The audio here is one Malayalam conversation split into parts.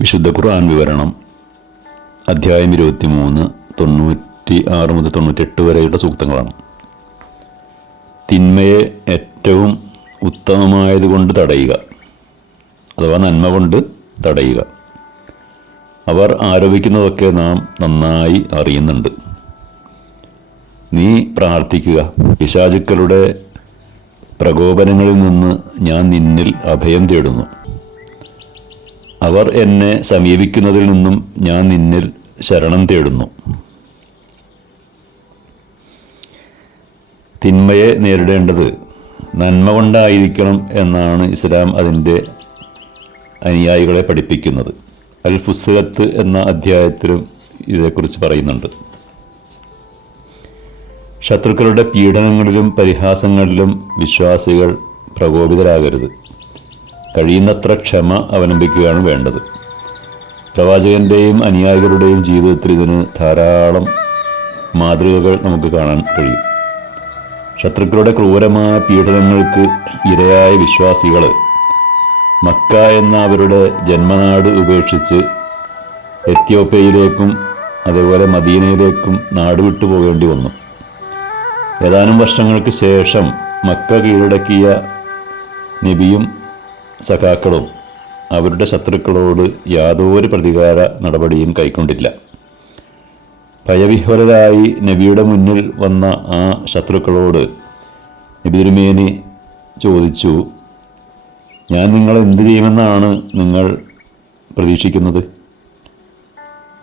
വിശുദ്ധ ഖുർആൻ വിവരണം. അധ്യായം ഇരുപത്തി മൂന്ന് തൊണ്ണൂറ്റി ആറ് മുതൽ തൊണ്ണൂറ്റെട്ട് വരെയുള്ള സൂക്തങ്ങളാണ്. തിന്മയെ ഏറ്റവും ഉത്തമമായത് കൊണ്ട് തടയുക അഥവാ നന്മ കൊണ്ട് തടയുക. അവർ ആരോപിക്കുന്നതൊക്കെ നാം നന്നായി അറിയുന്നുണ്ട്. നീ പ്രാർത്ഥിക്കുക പിശാചുക്കളുടെ പ്രകോപനങ്ങളിൽ നിന്ന് ഞാൻ നിന്നിൽ അഭയം തേടുന്നു. അവർ എന്നെ സമീപിക്കുന്നതിൽ നിന്നും ഞാൻ നിന്നിൽ ശരണം തേടുന്നു. തിന്മയെ നേരിടേണ്ടത് നന്മ കൊണ്ടായിരിക്കണം എന്നാണ് ഇസ്ലാം അതിന്റെ അനുയായികളെ പഠിപ്പിക്കുന്നത്. അൽ ഫുസ്ലത്ത് എന്ന അധ്യായത്തിലും ഇതേക്കുറിച്ച് പറയുന്നുണ്ട്. ശത്രുക്കളുടെ പീഡനങ്ങളിലും പരിഹാസങ്ങളിലും വിശ്വാസികൾ പ്രകോപിതരാകരുത്. കഴിയുന്നത്ര ക്ഷമ അവലംബിക്കുകയാണ് വേണ്ടത്. പ്രവാചകന്റെയും അനുയായികളുടെയും ജീവിതത്തിൽ ഇതിന് ധാരാളം മാതൃകകൾ നമുക്ക് കാണാൻ കഴിയും. ശത്രുക്കളുടെ ക്രൂരമായ പീഡനങ്ങൾക്ക് ഇരയായ വിശ്വാസികൾ മക്ക എന്ന അവരുടെ ജന്മനാട് ഉപേക്ഷിച്ച് എത്യോപ്യയിലേക്കും അതുപോലെ മദീനയിലേക്കും നാട് വിട്ടു പോകേണ്ടി വന്നു. ഏതാനും വർഷങ്ങൾക്ക് ശേഷം മക്ക കീഴടക്കിയ നബിയും സഖാക്കളും അവരുടെ ശത്രുക്കളോട് യാതൊരു പ്രതികാര നടപടിയും കൈക്കൊണ്ടില്ല. ഭയവിഹ്വലരായി നബിയുടെ മുന്നിൽ വന്ന ആ ശത്രുക്കളോട് നബി ചോദിച്ചു ഞാൻ നിങ്ങൾ എന്തു ചെയ്യുമെന്നാണ് നിങ്ങൾ പ്രതീക്ഷിക്കുന്നത്?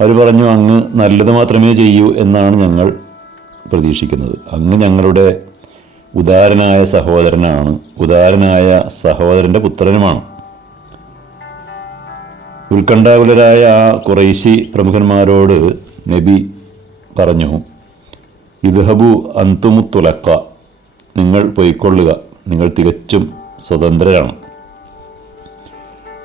അവർ പറഞ്ഞു അങ്ങ് നല്ലത് മാത്രമേ ചെയ്യൂ എന്നാണ് ഞങ്ങൾ പ്രതീക്ഷിക്കുന്നത്. അങ്ങ് ഞങ്ങളുടെ ഉദാരനായ സഹോദരനാണ്. ഉദാരനായ സഹോദരന്റെ പുത്രനുമാണ്. ഉത്കണ്ഠാകുലരായ ആ കുറേശി പ്രമുഖന്മാരോട് നബി പറഞ്ഞു ഇദ്ഹബു അന്തുമുത്തുലക്ക നിങ്ങൾ പൊയ്ക്കൊള്ളുക. നിങ്ങൾ തികച്ചും സ്വതന്ത്രരാണ്.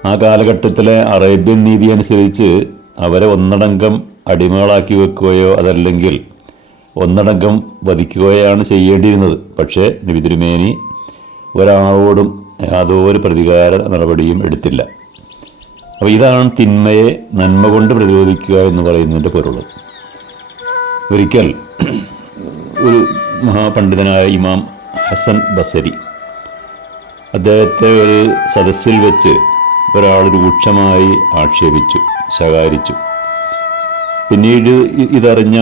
ആ കാലഘട്ടത്തിലെ അറേബ്യൻ നീതി അനുസരിച്ച് അവരെ ഒന്നടങ്കം അടിമകളാക്കി വെക്കുകയോ അതല്ലെങ്കിൽ ഒന്നടങ്കം വധിക്കുകയാണ് ചെയ്യേണ്ടിയിരുന്നത്. പക്ഷേ നബി തിരുമേനി ഒരാളോടും യാതൊരു പ്രതികാര നടപടിയും എടുത്തില്ല. അപ്പോൾ ഇതാണ് തിന്മയെ നന്മ കൊണ്ട് പ്രതിരോധിക്കുക എന്ന് പറയുന്നതിന്റെ പൊരുൾ ഒരിക്കൽ ഒരു മഹാപണ്ഡിതനായ ഇമാം ഹസൻ ബസരി അദ്ദേഹത്തെ ഒരു സദസ്സിൽ വെച്ച് ഒരാൾ രൂക്ഷമായി ആക്ഷേപിച്ചു ശകാരിച്ചു. പിന്നീട് ഇതറിഞ്ഞ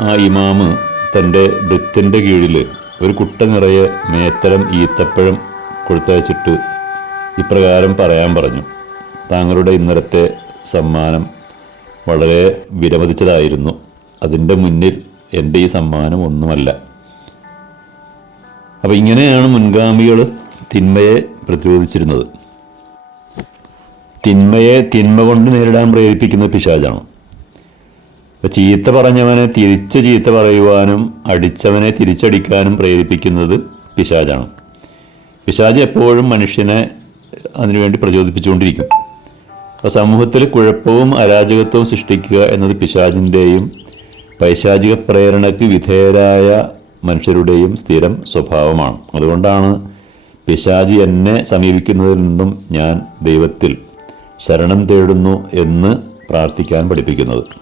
ആ ഇമാമ് തന്റെ വൃത്തിന്റെ കീഴിൽ ഒരു കുട്ട നിറയെ മേത്തരം ഈത്തപ്പഴം കൊടുത്തയച്ചിട്ട് ഇപ്രകാരം പറയാൻ പറഞ്ഞു. താങ്കളുടെ ഇന്നലത്തെ സമ്മാനം വളരെ വിലമതിച്ചതായിരുന്നു. അതിന്റെ മുന്നിൽ എന്റെ ഈ സമ്മാനം ഒന്നുമല്ല. അപ്പോൾ ഇങ്ങനെയാണ് മുൻഗാമികൾ തിന്മയെ പ്രതിരോധിച്ചിരുന്നത്. തിന്മയെ തിന്മ കൊണ്ട് നേരിടാൻ പ്രേരിപ്പിക്കുന്ന പിശാചാണ്. അപ്പോൾ ചീത്ത പറഞ്ഞവനെ തിരിച്ച് ചീത്ത പറയുവാനും അടിച്ചവനെ തിരിച്ചടിക്കാനും പ്രേരിപ്പിക്കുന്നത് പിശാചാണ്. പിശാജ് എപ്പോഴും മനുഷ്യനെ അതിനുവേണ്ടി പ്രചോദിപ്പിച്ചുകൊണ്ടിരിക്കും. അപ്പോൾ സമൂഹത്തിൽ കുഴപ്പവും അരാജകത്വവും സൃഷ്ടിക്കുക എന്നത് പിശാജിന്റെയും പൈശാചിക പ്രേരണയ്ക്ക് വിധേയരായ മനുഷ്യരുടെയും സ്ഥിരം സ്വഭാവമാണ്. അതുകൊണ്ടാണ് പിശാജി എന്നെ സമീപിക്കുന്നതിൽ നിന്നും ഞാൻ ദൈവത്തിൽ ശരണം തേടുന്നു എന്ന് പ്രാർത്ഥിക്കാൻ പഠിപ്പിക്കുന്നത്.